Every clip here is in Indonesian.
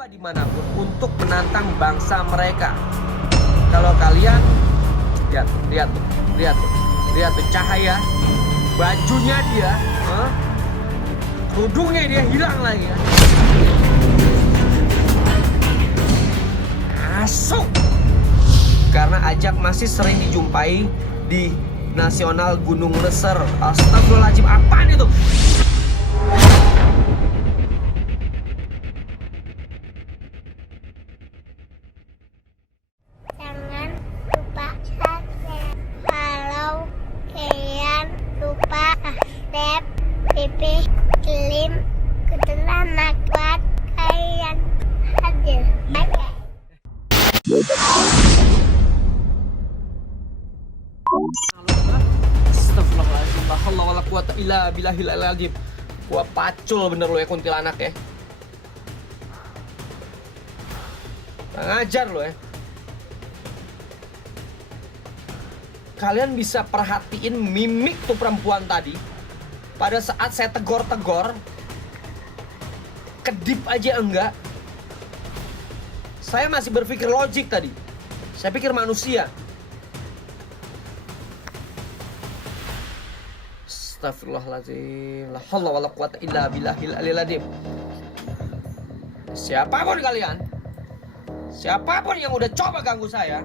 mencoba dimanapun untuk menantang bangsa mereka. Kalau kalian lihat tuh cahaya, bajunya dia, kerudungnya dia hilang lagi ya. Masuk. Karena Ajak masih sering dijumpai di Nasional Gunung Leser. Astagfirullahaladzim, apaan itu? Jangan lupa subscribe. Kalau kalian lupa subscribe, Pipi Kirim keterangan buat kalian hadir. Bye-bye. Astagfirullahaladzim, la haula wala quwata illa billahil aliyil. Gua pacul bener lo ya kuntilanak ya. Ngajar lo ya. Kalian bisa perhatiin mimik tuh perempuan tadi. Pada saat saya tegor-tegor, kedip aja enggak. Saya masih berpikir logik tadi. Saya pikir manusia. Astagfirullahaladzim, la haula wala quwata illa billahil aliyil azim. Siapapun kalian, siapapun yang udah coba ganggu saya,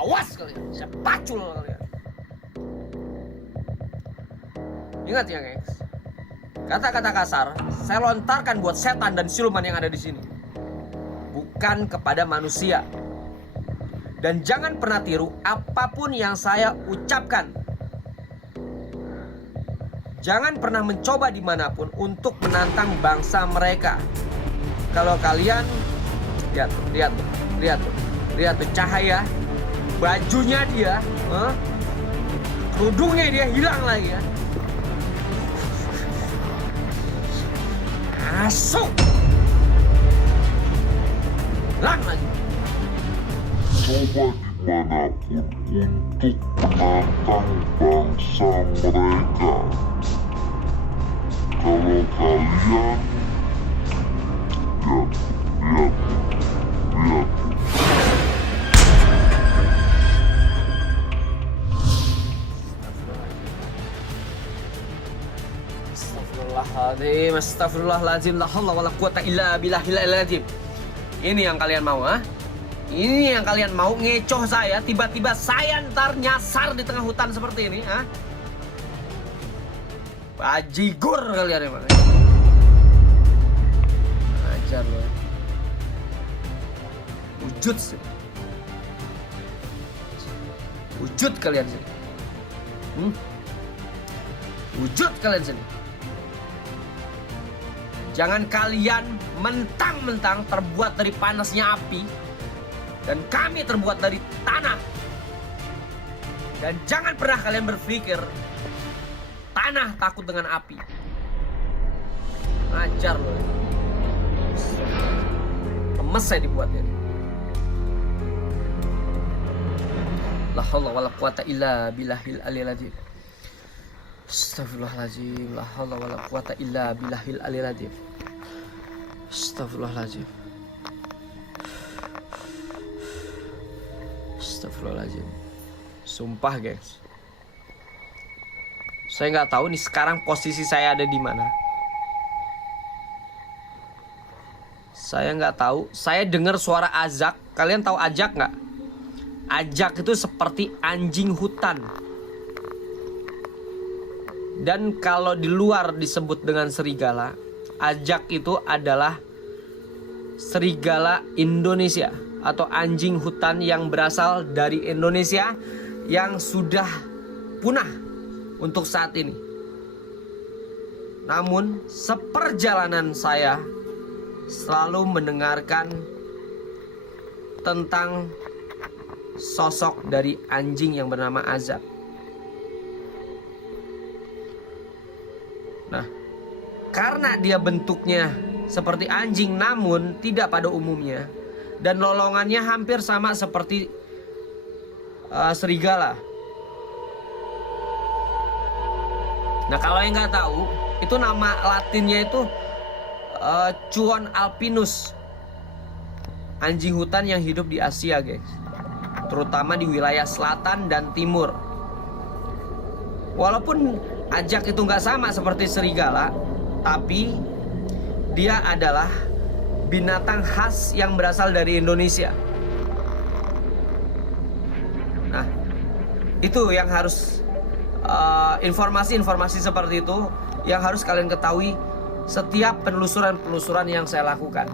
awas kalian, saya pacul kalian. Ingat ya guys, kata-kata kasar saya lontarkan buat setan dan siluman yang ada di sini, bukan kepada manusia. Dan jangan pernah tiru apapun yang saya ucapkan. Jangan pernah mencoba dimanapun untuk menantang bangsa mereka. Kalau kalian lihat tuh cahaya, bajunya dia, kerudungnya dia hilang lagi ya. Masuk. Hilang lagi. Coba dimanapun untuk menantang bangsa mereka. Kalau kalian lihat. Astagfirullahaladzim, la haula wala quwata illa billahil aliyil azim. Ini yang kalian mau, ha? Ini yang kalian mau ngecoh saya, tiba-tiba saya ntar nyasar di tengah hutan seperti ini, ha? Bajigur kalian emang. Ajar lo. Wujud kalian sini. Wujud kalian sini. Jangan kalian mentang-mentang terbuat dari panasnya api dan kami terbuat dari tanah. Dan jangan pernah kalian berpikir tanah takut dengan api. Ngajar loh. Lemes saya dibuatnya. La haula wala quwata illa billahil aliyil azim. Astagfirullahaladzim, la haula wala quwata illa billahil aliyil azim. Astagfirullahaladzim. Astagfirullahaladzim. Sumpah guys, saya nggak tahu nih sekarang posisi saya ada di mana. Saya nggak tahu. Saya dengar suara Ajak. Kalian tahu Ajak nggak? Ajak itu seperti anjing hutan. Dan kalau di luar disebut dengan serigala, Ajak itu adalah serigala Indonesia atau anjing hutan yang berasal dari Indonesia yang sudah punah untuk saat ini. Namun seperjalanan saya selalu mendengarkan tentang sosok dari anjing yang bernama Ajak. Nah, karena dia bentuknya seperti anjing namun tidak pada umumnya, dan lolongannya hampir sama seperti serigala. Nah, kalau yang nggak tahu, itu nama latinnya itu Chuon alpinus anjing hutan yang hidup di Asia, guys. Terutama di wilayah selatan dan timur. Walaupun ajak itu nggak sama seperti serigala, tapi dia adalah binatang khas yang berasal dari Indonesia. Nah, itu yang harus informasi-informasi seperti itu yang harus kalian ketahui setiap penelusuran yang saya lakukan.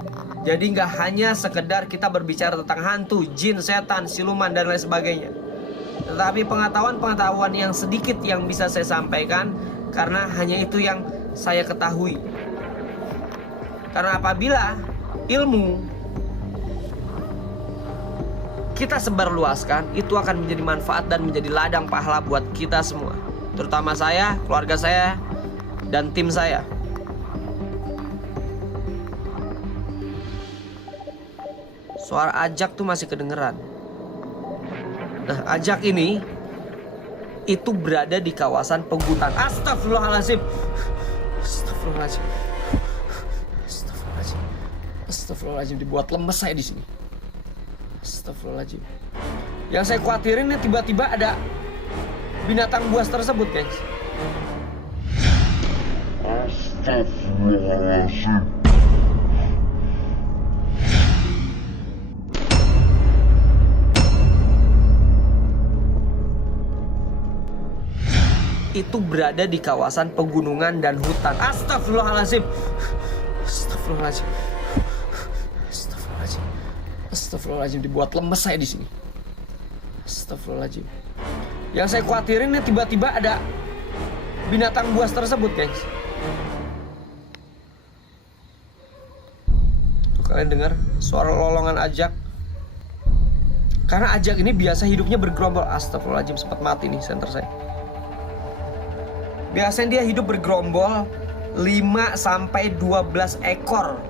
Jadi nggak hanya sekedar kita berbicara tentang hantu, jin, setan, siluman, dan lain sebagainya, tetapi pengetahuan yang sedikit yang bisa saya sampaikan karena hanya itu yang saya ketahui. Karena apabila ilmu kita sebarluaskan, itu akan menjadi manfaat dan menjadi ladang pahala buat kita semua, terutama saya, keluarga saya, dan tim saya. Suara ajak tuh masih kedengeran. Nah, ajak ini itu berada di kawasan pegunungan. Astagfirullahaladzim. Astagfirullahaladzim. Astagfirullahaladzim. Astagfirullahaladzim, dibuat lemes saya di sini. Astagfirullahaladzim. Yang saya khawatirin ini tiba-tiba ada binatang buas tersebut, guys. Astagfirullahaladzim. Itu berada di kawasan pegunungan dan hutan. Astagfirullahaladzim. Astagfirullahaladzim. Astagfirullahaladzim. Astagfirullahaladzim, dibuat lemes saya di sini. Astagfirullahaladzim. Yang saya khawatirin ini tiba-tiba ada binatang buas tersebut, guys. Tuh, kalian dengar suara lolongan ajak? Karena ajak ini biasa hidupnya bergerombol. Astagfirullahaladzim, sempat mati nih senter saya. Biasanya dia hidup bergerombol 5-12 ekor,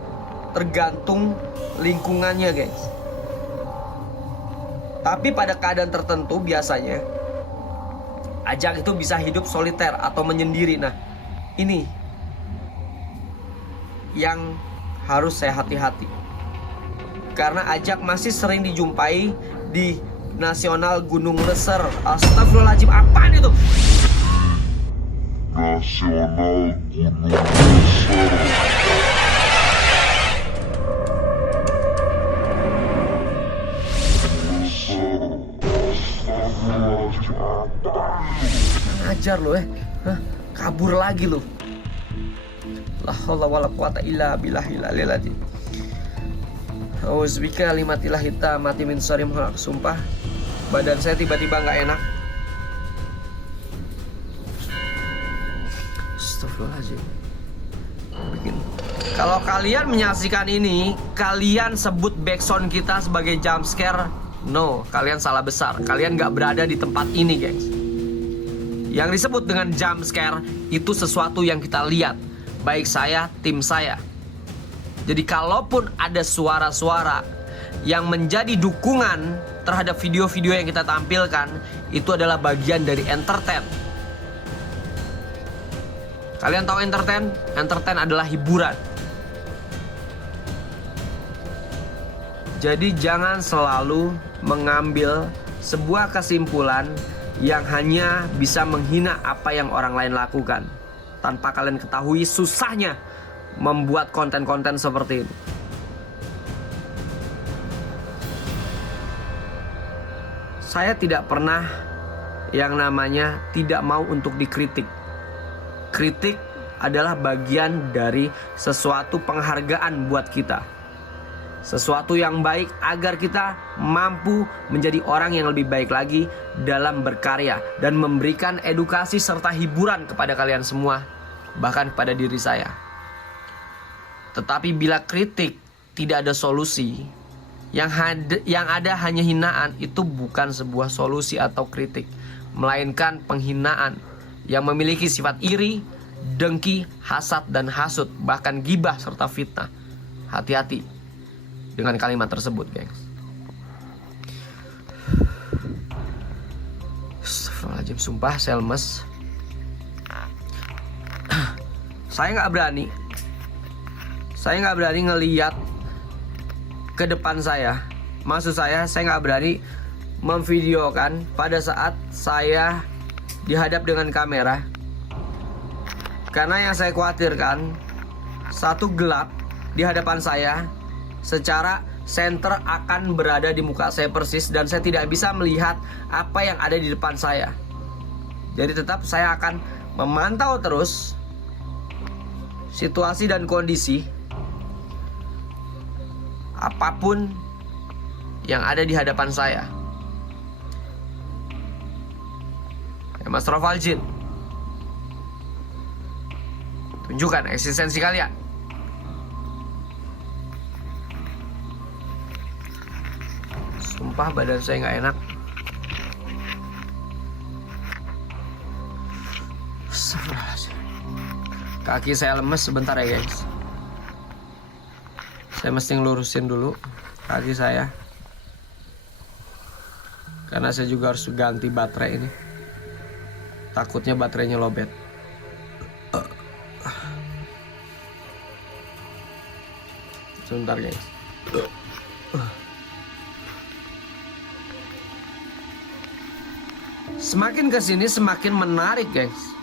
tergantung lingkungannya, guys. Tapi pada keadaan tertentu biasanya ajak itu bisa hidup soliter atau menyendiri. Nah, ini yang harus saya hati-hati, karena ajak masih sering dijumpai di Nasional Gunung Leser. Astagfirullahaladzim, apaan itu? Nasional Gunung Leser. Ajar lo Hah? Kabur lagi lo. La haula wala quwata illa billahil aliyil azim. Auzubillahi kalimatillah hitamati min syarri ma khalaq. Sumpah badan saya tiba-tiba nggak enak. Astagfirullahaladzim. Bikin. Kalau kalian menyaksikan ini, kalian sebut backsound kita sebagai jump scare. No, kalian salah besar. Kalian gak berada di tempat ini, guys. Yang disebut dengan jump scare itu sesuatu yang kita lihat, baik saya, tim saya. Jadi kalaupun ada suara-suara yang menjadi dukungan terhadap video-video yang kita tampilkan, itu adalah bagian dari entertain. Kalian tahu entertain? Entertain adalah hiburan. Jadi jangan selalu mengambil sebuah kesimpulan yang hanya bisa menghina apa yang orang lain lakukan, tanpa kalian ketahui susahnya membuat konten-konten seperti ini. Saya tidak pernah yang namanya tidak mau untuk dikritik. Kritik adalah bagian dari sesuatu penghargaan buat kita. Sesuatu yang baik agar kita mampu menjadi orang yang lebih baik lagi dalam berkarya dan memberikan edukasi serta hiburan kepada kalian semua, bahkan kepada diri saya. Tetapi bila kritik tidak ada solusi, yang ada hanya hinaan, itu bukan sebuah solusi atau kritik, melainkan penghinaan yang memiliki sifat iri, dengki, hasad dan hasut, bahkan gibah serta fitnah. Hati-hati dengan kalimat tersebut, gengs. Astagfirullahaladzim, sumpah saya lemes. Saya nggak berani ngeliat ke depan saya. Maksud saya nggak berani memvideokan pada saat saya dihadap dengan kamera. Karena yang saya khawatirkan, satu gelap di hadapan saya, secara senter akan berada di muka saya persis dan saya tidak bisa melihat apa yang ada di depan saya. Jadi tetap saya akan memantau terus situasi dan kondisi apapun yang ada di hadapan saya. Ya, Mas Rovaljin, tunjukkan eksistensi kalian. Sumpah badan saya nggak enak. Astagfirullahaladzim. Kaki saya lemes sebentar ya guys. Saya mesti ngelurusin dulu kaki saya, karena saya juga harus ganti baterai ini. Takutnya baterainya lobet. Sebentar guys. Semakin kesini semakin menarik guys.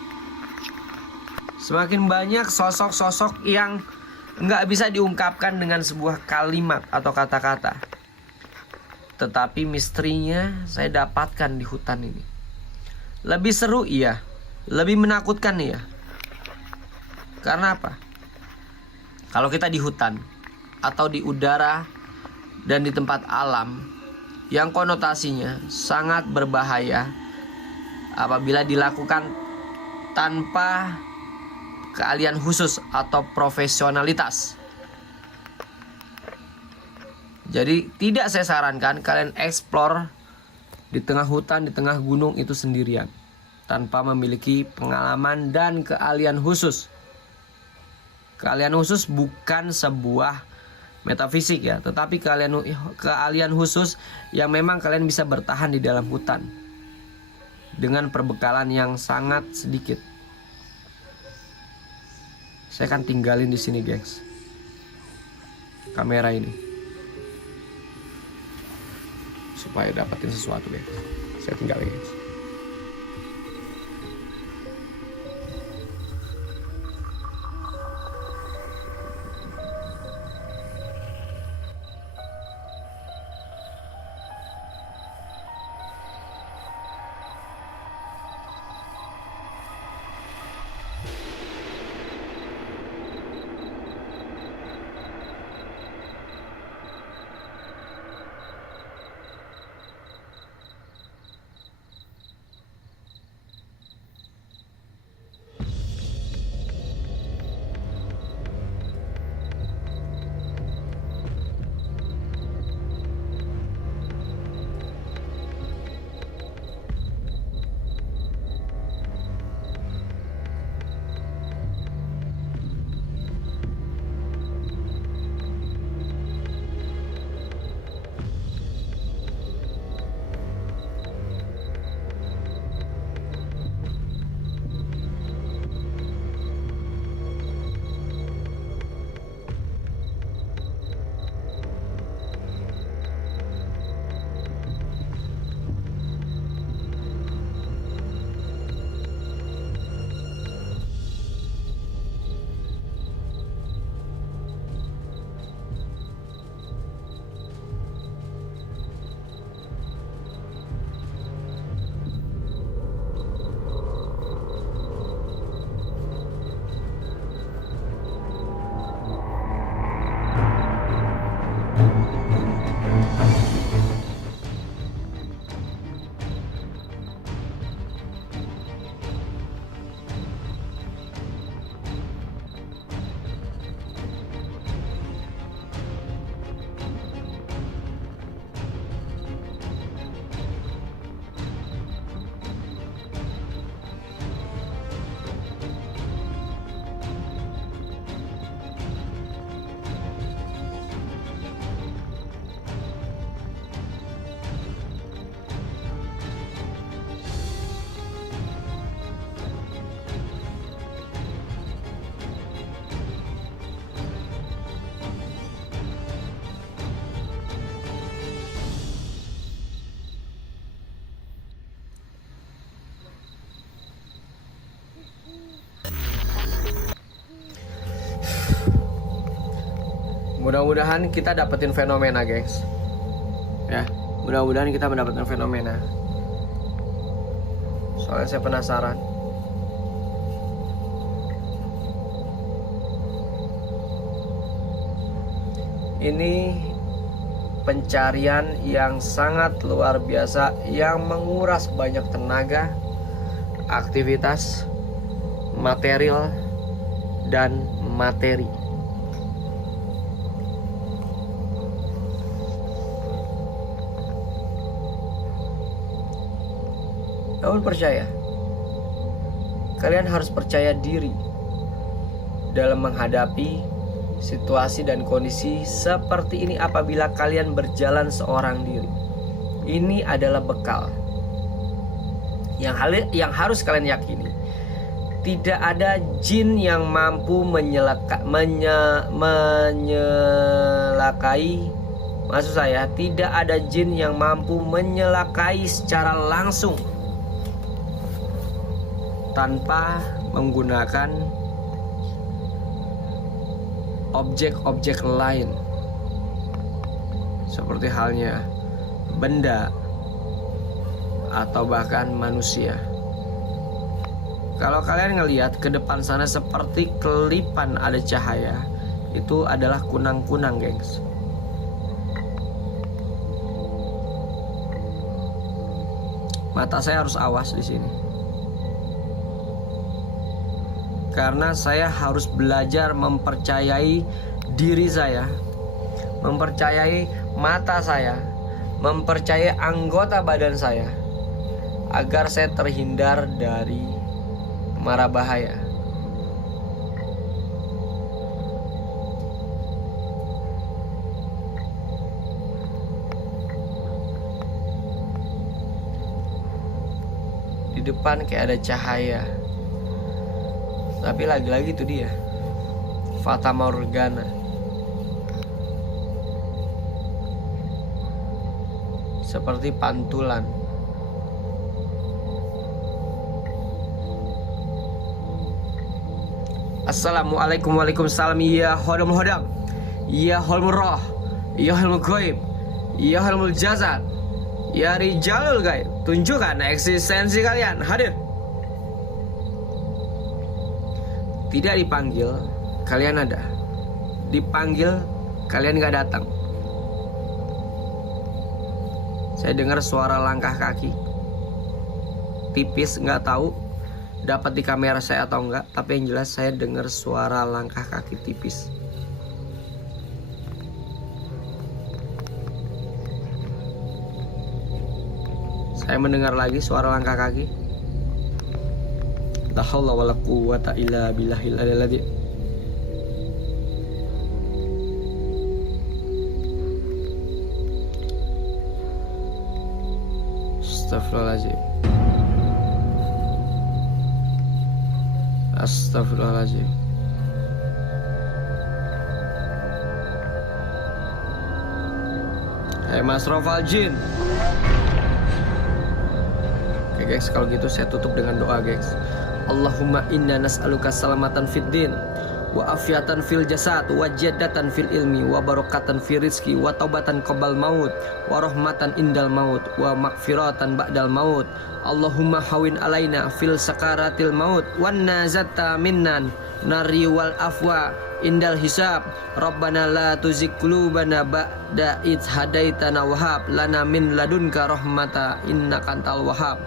Semakin banyak sosok-sosok yang nggak bisa diungkapkan dengan sebuah kalimat atau kata-kata. Tetapi misterinya saya dapatkan di hutan ini. Lebih seru iya, lebih menakutkan iya. Karena apa? Kalau kita di hutan atau di udara dan di tempat alam yang konotasinya sangat berbahaya apabila dilakukan tanpa keahlian khusus atau profesionalitas. Jadi tidak saya sarankan kalian explore di tengah hutan, di tengah gunung itu sendirian, tanpa memiliki pengalaman dan keahlian khusus. Keahlian khusus bukan sebuah metafisik ya, tetapi keahlian khusus yang memang kalian bisa bertahan di dalam hutan dengan perbekalan yang sangat sedikit. Saya akan tinggalin di sini, gengs, kamera ini supaya dapetin sesuatu, gengs. Saya tinggalin, gengs. Mudah-mudahan kita dapetin fenomena, gengs. Ya, mudah-mudahan kita mendapatkan fenomena. Soalnya saya penasaran. Ini pencarian yang sangat luar biasa, yang menguras banyak tenaga, aktivitas, material, dan materi. Namun percaya, kalian harus percaya diri dalam menghadapi situasi dan kondisi seperti ini apabila kalian berjalan seorang diri. Ini adalah bekal yang harus kalian yakini. Tidak ada jin yang mampu menyelakai. Maksud saya, tidak ada jin yang mampu menyelakai secara langsung tanpa menggunakan objek-objek lain, seperti halnya benda atau bahkan manusia. Kalau kalian ngelihat ke depan sana seperti kelipan ada cahaya, itu adalah kunang-kunang, gengs. Mata saya harus awas di sini, karena saya harus belajar mempercayai diri saya, mempercayai mata saya, mempercayai anggota badan saya, agar saya terhindar dari mara bahaya. Di depan kayak ada cahaya, tapi lagi-lagi itu dia, Fata Morgana. Seperti pantulan. Assalamualaikum, waalaikumsalam. Ya hodam hodam, ya holmul roh, ya holmul goib, ya holmul jazad, ya rijalul gaib. Tunjukkan eksistensi kalian. Hadir. Tidak dipanggil, kalian ada. Dipanggil, kalian gak datang. Saya dengar suara langkah kaki. Tipis, gak tahu dapat di kamera saya atau enggak, tapi yang jelas saya dengar suara langkah kaki tipis. Saya mendengar lagi suara langkah kaki. La haula wala quwwata illa billahil aliyil azim. Astagfirullahaladzim. Astagfirullahaladzim. Hai Mas Rofal Jin. Oke guys, kalau gitu saya tutup dengan doa, guys. Allahumma inna nas'aluka salamatan fid din wa afiatan fil jasad wa jaddatan fil ilmi wa barakatan fil rizki wa taubatan qabal maut wa rahmatan indal maut wa maghfiratan ba'dal maut. Allahumma hawin alaina fil sakaratil maut wan nazata minnan nari wal afwa indal hisab. Rabbana la tuzigh qulubana ba'da idh hadaitana wa hab lana min ladunka rahmata innaka antal wahhab.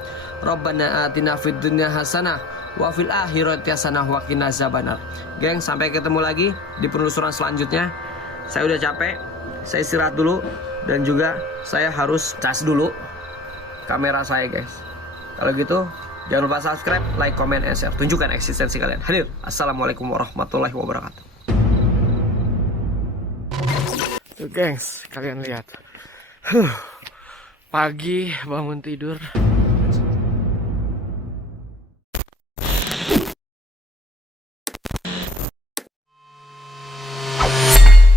Rabbana atina fid dunya hasanah wa fil akhirati hasanah wa qina azabannar. Geng, sampai ketemu lagi di penelusuran selanjutnya. Saya udah capek, saya istirahat dulu, dan juga saya harus cas dulu kamera saya, guys. Kalau gitu jangan lupa subscribe, like, comment, and share. Tunjukkan eksistensi kalian. Hadir. Assalamualaikum warahmatullahi wabarakatuh. Tuh gengs, kalian lihat. Pagi bangun tidur